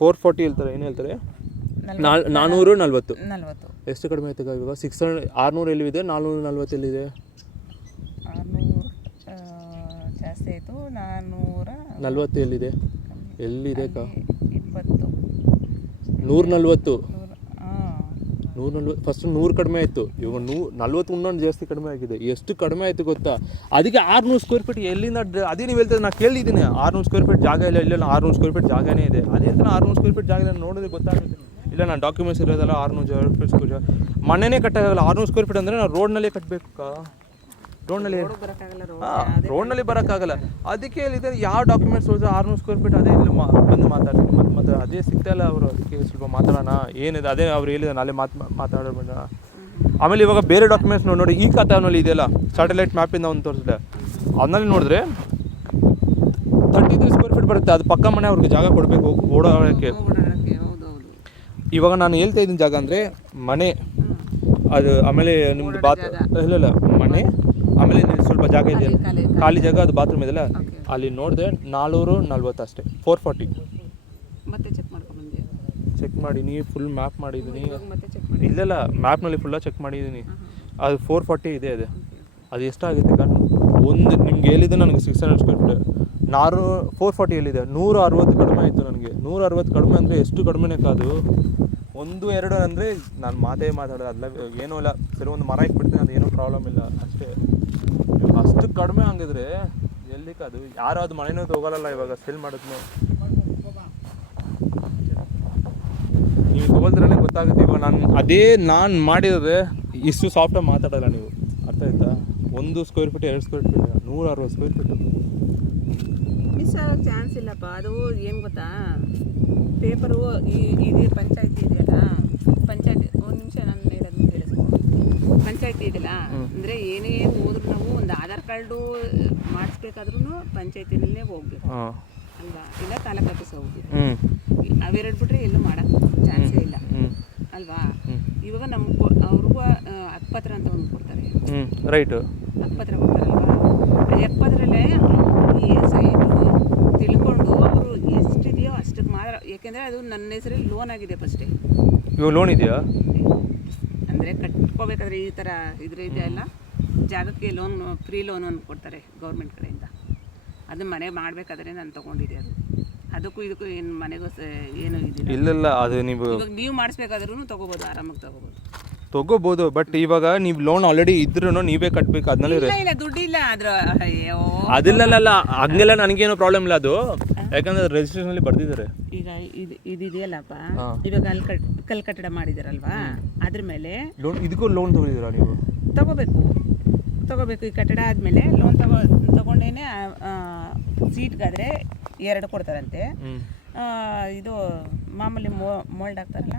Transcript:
440 ಹೇಳ್ತಾರೆ. ಏನು ಹೇಳ್ತಾರೆ? 440. ಎಷ್ಟು ಕಡಿಮೆ ಆಯ್ತು ಇವಾಗ? 600 ಎಲ್ಲಿದೆ, 440 ಎಲ್ಲಿದೆ? 600 ಜಾಸ್ತಿ ಆಯಿತು. 440 ಎಲ್ಲಿದೆ? ಎಲ್ಲಿದೆ ಅಕ್ಕ? 20 140. 140 ಫಸ್ಟ್ 100 ಕಡಿಮೆ ಆಯಿತು, ಇವಾಗ 40 ಇನ್ನೊಂದು ಜಾಸ್ತಿ ಕಡಿಮೆ ಆಗಿದೆ. ಎಷ್ಟು ಕಡಿಮೆ ಆಯಿತು ಗೊತ್ತಾ? ಅದಕ್ಕೆ 600 ಸ್ಕ್ವೇರ್ ಫೀಟ್ ಎಲ್ಲಿಂದ? ಅದೇ ನೀವು ಹೇಳ್ತಾರೆ, ನಾನು ಕೇಳಿದ್ದೀನಿ 600 ಸ್ಕ್ವೇರ್ ಫೀಟ್ ಜಾಗ ಇಲ್ಲ 600 ಸ್ಕ್ವೇರ್ ಫೀಟ್ ಜಾಗನೇ ಇದೆ. ಅದೇ ಅಂತ 600 ಸ್ಕ್ವೇರ್ ಫೀಟ್ ಜಾಗ ನೋಡಿದ್ರೆ ಗೊತ್ತಾಗುತ್ತೆ. ಇಲ್ಲ ನಾನು ಡಾಕ್ಯುಮೆಂಟ್ಸ್ ಇರೋದಲ್ಲ 600 ಸ್ಕ್ವೇರ್ ಫೀಟ್ ಮನೆಯೇ ಕಟ್ಟಾಗಲ್ಲ. 600 ಸ್ಕ್ವೇರ್ ಫೀಟ್ ಅಂದರೆ ನಾವು ರೋಡ್ನಲ್ಲೇ ಕಟ್ಟಬೇಕು. ರೋಡ್ನಲ್ಲಿ ಬರೋಕ್ಕಾಗಲ್ಲ. ಅದಕ್ಕೆ ಹೇಳಿದ್ರೆ ಯಾವ ಡಾಕ್ಯುಮೆಂಟ್ಸ್ ಹೋದ್ರೆ 600 ಸ್ಕ್ವೇರ್ ಫೀಟ್ ಅದೇ ಇಲ್ಲಿ ಬಂದು ಮಾತಾಡ್ತೀನಿ. ಮತ್ತೆ ಅದೇ ಸಿಗ್ತಾಯಿಲ್ಲ ಅವರು. ಅದಕ್ಕೆ ಸ್ವಲ್ಪ ಮಾತಾಡೋಣ ಏನಿದೆ, ಅದೇ ಅವ್ರು ಹೇಳಿದ ನಾಳೆ ಮಾತಾಡೋಣ. ಆಮೇಲೆ ಇವಾಗ ಬೇರೆ ಡಾಕ್ಯುಮೆಂಟ್ಸ್ ನೋಡಿ, ಈ ಖಾತಾನಲ್ಲಿ ಇದೆಯಲ್ಲ ಸ್ಯಾಟಲೈಟ್ ಮ್ಯಾಪಿಂದ ಒಂದು ತೋರಿಸಿದೆ, ಅದನ್ನಲ್ಲಿ ನೋಡಿದ್ರೆ 33 ಸ್ಕ್ವೇರ್ ಫೀಟ್ ಬರುತ್ತೆ. ಅದು ಪಕ್ಕ ಮನೆ ಅವ್ರಿಗೆ ಜಾಗ ಕೊಡಬೇಕು ಓಡಾಡೋಕ್ಕೆ. ಇವಾಗ ನಾನು ಹೇಳ್ತಾ ಇದ್ದೀನಿ ಜಾಗ ಅಂದರೆ ಮನೆ, ಅದು ಆಮೇಲೆ ನಿಮ್ಮದು ಇಲ್ಲ ಮನೆ, ಆಮೇಲೆ ಸ್ವಲ್ಪ ಜಾಗ ಇದೆ ಖಾಲಿ ಜಾಗ, ಅದು ಬಾತ್ರೂಮ್ ಇದೆಯಲ್ಲ, ಅಲ್ಲಿ ನೋಡಿದೆ 440 ಅಷ್ಟೇ. 440 ಚೆಕ್ ಮಾಡಿ ನೀವು ಫುಲ್ ಮ್ಯಾಪ್ ಮಾಡಿದ್ದೀನಿ. ಇಲ್ಲ ಮ್ಯಾಪ್ನಲ್ಲಿ ಫುಲ್ಲಾಗಿ ಚೆಕ್ ಮಾಡಿದ್ದೀನಿ. ಅದು 440 ಇದೆ. ಅದು ಎಷ್ಟಾಗುತ್ತೆ ಕಣ್ಣು ಒಂದು ನಿಮ್ಗೆ ಹೇಳಿದೆ ನನಗೆ 600 ಸ್ಕ್ವೇರ್ ಫೀಟ್. 440 ಎಲ್ಲಿದೆ? 160 ಕಡಿಮೆ ಆಯಿತು ನನಗೆ. 160 ಕಡಿಮೆ ಅಂದರೆ ಎಷ್ಟು ಕಡಿಮೆನೇ ಕಾದು 1-2 ಅಂದರೆ ನಾನು ಮಾತಾಡೋದು ಅದೆಲ್ಲ ಏನೂ ಇಲ್ಲ. ಸರಿ ಒಂದು ಮರ ಇಟ್ಬಿಡ್ತೀನಿ, ಅದೇನೂ ಪ್ರಾಬ್ಲಮ್ ಇಲ್ಲ ಅಷ್ಟೇ. ಅಷ್ಟು ಕಡಿಮೆ ಹಂಗಿದ್ರೆ ಎಲ್ಲಿಕ್ಕೆ ಅದು? ಯಾರು ಅದು ಮನೆಯೂ ತೊಗೊಳಲ್ಲ ಇವಾಗ ಸೇಲ್ ಮಾಡಿದ್ನು. ನೀವು ತೊಗೊಳ್ತಿರೇ ಗೊತ್ತಾಗುತ್ತೆ. ಇವಾಗ ನಾನು ಮಾಡಿದ್ರೆ ಇಷ್ಟು ಸಾಫ್ಟಾಗಿ ಮಾತಾಡೋಲ್ಲ ನೀವು, ಅರ್ಥ ಆಯ್ತಾ? 1 square feet 2 square feet 160 square feet miss ಆಗೋ ಚಾನ್ಸ್ ಇಲ್ಲಪ್ಪ. ಅದು ಏನು ಗೊತ್ತಾ, ಪೇಪರು ಇದು ಪಂಚಾಯತಿ ಇದೆಯಲ್ಲ, ಪಂಚಾಯತಿ ಒಂದು ನಿಮಿಷ ನಾನು ಹೇಳೋದನ್ನ ಕೇಳಿಸ್ಕೊ. ಪಂಚಾಯತಿ ಇದೆಯಲ್ಲ ಅಂದರೆ ಏನೇ ಹೋದ್ರೂ ನಾವು ಒಂದು ಆಧಾರ್ ಕಾರ್ಡು ಮಾಡಿಸ್ಬೇಕಾದ್ರೂ ಪಂಚಾಯತಿನಲ್ಲೇ ಹೋಗ್ಬೇಕು ಅಲ್ವಾ? ಇಲ್ಲ ತಾಲೂಕು ಆಫೀಸ್ ಹೋಗ್ಬೇಕು. ಅವೆರಡು ಬಿಟ್ರೆ ಎಲ್ಲೂ ಮಾಡೋಕ್ಕೆ ಚಾನ್ಸೇ ಇಲ್ಲ ಅಲ್ವಾ? ಇವಾಗ ನಮ್ಗೆ ಅವ್ರಿಗೂ ಹಕ್ಕುಪತ್ರ ಅಂತ ಒಂದು ಕೊಡ್ತಾರೆ, ರೈಟ್? ಹಕ್ಕುಪತ್ರ ಕೊಡ್ತಾರಲ್ವಾ? ಹಕ್ಕುಪತ್ರಲ್ಲೇ ಸೈಟು ತಿಳ್ಕೊಂಡು ಅವರು ಎಷ್ಟಿದೆಯೋ ಅಷ್ಟಕ್ಕೆ ಮಾತ್ರ. ಯಾಕೆಂದರೆ ಅದು ನನ್ನ ಹೆಸರಲ್ಲಿ ಲೋನ್ ಆಗಿದೆ ಫಸ್ಟೇ. ಇವಾಗ ಲೋನ್ ಇದೆಯಾ? ಅಂದರೆ ಕಟ್ಕೋಬೇಕಾದ್ರೆ ಈ ಥರ ಇದೆಯಲ್ಲ, ಜಾಗಕ್ಕೆ ಲೋನ್, ಫ್ರೀ ಲೋನ್ ಒಂದು ಕೊಡ್ತಾರೆ ಗೌರ್ಮೆಂಟ್ ಕಡೆಯಿಂದ. ಅದು ಮನೆ ಮಾಡಬೇಕಾದ್ರೆ ನಾನು ತೊಗೊಂಡಿದ್ದೆ. ಅದಕ್ಕೂ ಇದಕ್ಕೂ ಏನು ಮನೆಗೂ ಏನು ಇದಿಲ್ಲ. ಇಲ್ಲ ಅದು ನೀವು ಮಾಡಿಸ್ಬೇಕಾದ್ರೂ ತೊಗೋಬೋದು, ಆರಾಮಾಗಿ ತೊಗೋಬೋದು. ಬಟ್ ಇವಾಗ ನೀವು ಲೋನ್ ಆಲ್ರೆಡಿ ಇದ್ರೂ ನೀವೇ ಕಟ್ಟಬೇಕು. ಅದನ್ನಲ್ಲಿ ಇಲ್ಲ ದುಡ್ಡು ಇಲ್ಲ ಆದ್ರೆ ಅದಿಲ್ಲ ಹಂಗೆಲ್ಲ ನನಗೇನೋ ಪ್ರಾಬ್ಲಮ್ ಇಲ್ಲ ಅದು. ಯಾಕಂದ್ರೆ ರಿಜಿಸ್ಟ್ರೇಷನಲ್ಲಿ ಬರ್ದಿದ್ದಾರೆ. ಈಗ ಇದೆಯಲ್ಲಪ್ಪ, ಇವಾಗ ಅಲ್ಲಿ ಕಲ್ ಕಟ್ಟಡ ಮಾಡಿದಾರಲ್ವಾ, ಅದ್ರ ಮೇಲೆ ಲೋನ್, ಇದಕ್ಕೂ ಲೋನ್ ತಗೊಂಡಿದ್ದೀರಾ ನೀವು? ತಗೋಬೇಕು. ಈ ಕಟ್ಟಡ ಆದಮೇಲೆ ಲೋನ್ ತಗೊಂಡೇನೆ ಸೀಟ್ಗಾದರೆ 2 ಕೊಡ್ತಾರಂತೆ. ಇದು ಮಾಮೂಲಿ ಮೋಲ್ಡ್ ಹಾಕ್ತಾರಲ್ಲ